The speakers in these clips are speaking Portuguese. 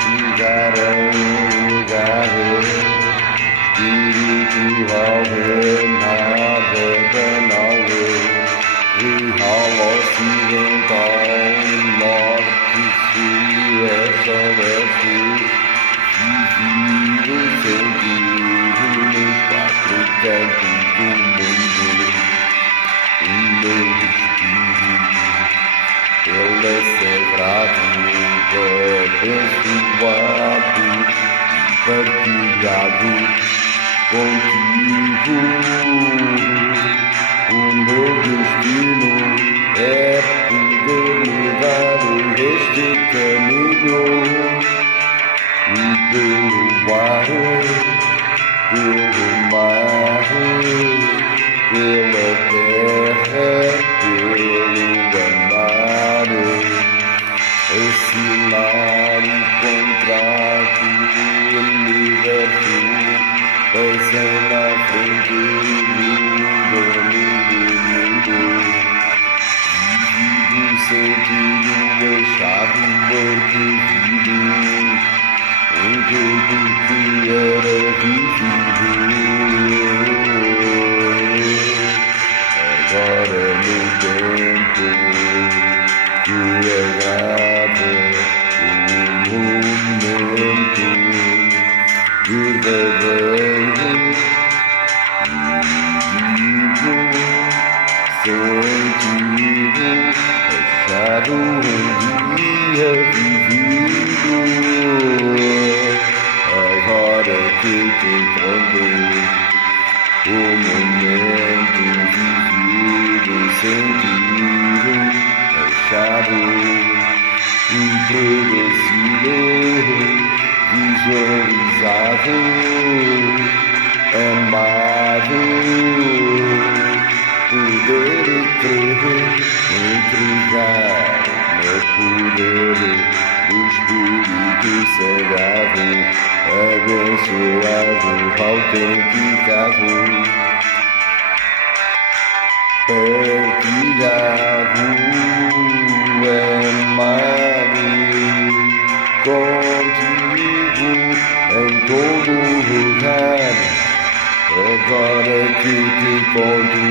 chegaram no lugar, espiritual, nada banal, real, ocidental, norte, sul, este, oeste, vivido, sentido nos quatro cantos do mundo, o meu espírito. Ele é sagrado, abençoado, partilhado contigo. O meu destino é poder mudar este caminho, e pelo ar, pelo mar, pela terra, pelo amar, assinar o contrato do universo, passei na frente do mundo, vivido, sentido, achado, arquevido, tudo que era vivido, agora no tempo que agrada o momento verdadeiro, vivo, sentido, achado dia vivido, agora que te encontro, o momento vivido, sentido, achado, produzido, visualizado, amado, poder crer, entregar no poder do Espírito Sagrado, abençoado, autenticado, partilhado, amado, contigo em todo lugar. Agora que te conto,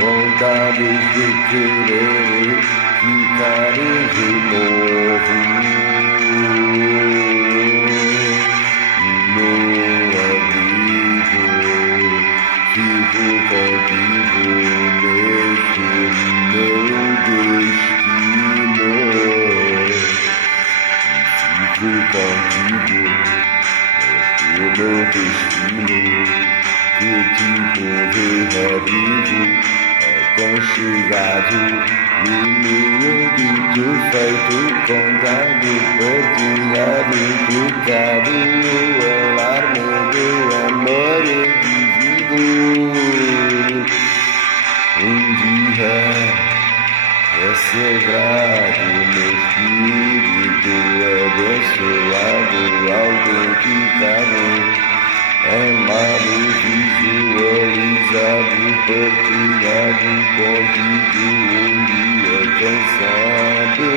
vontades de querer ficar de novo no abrigo, fico contigo neste meu destino, fico contigo neste meu destino, que tipo de abrigo aconchegado, menino dito, feito, contado, partilhado, tocado, o alarme do amor vivido. Dia é sagrado, meu espírito abençoado, autenticado, amado, visualizado, partilhado contigo, dia quem sabe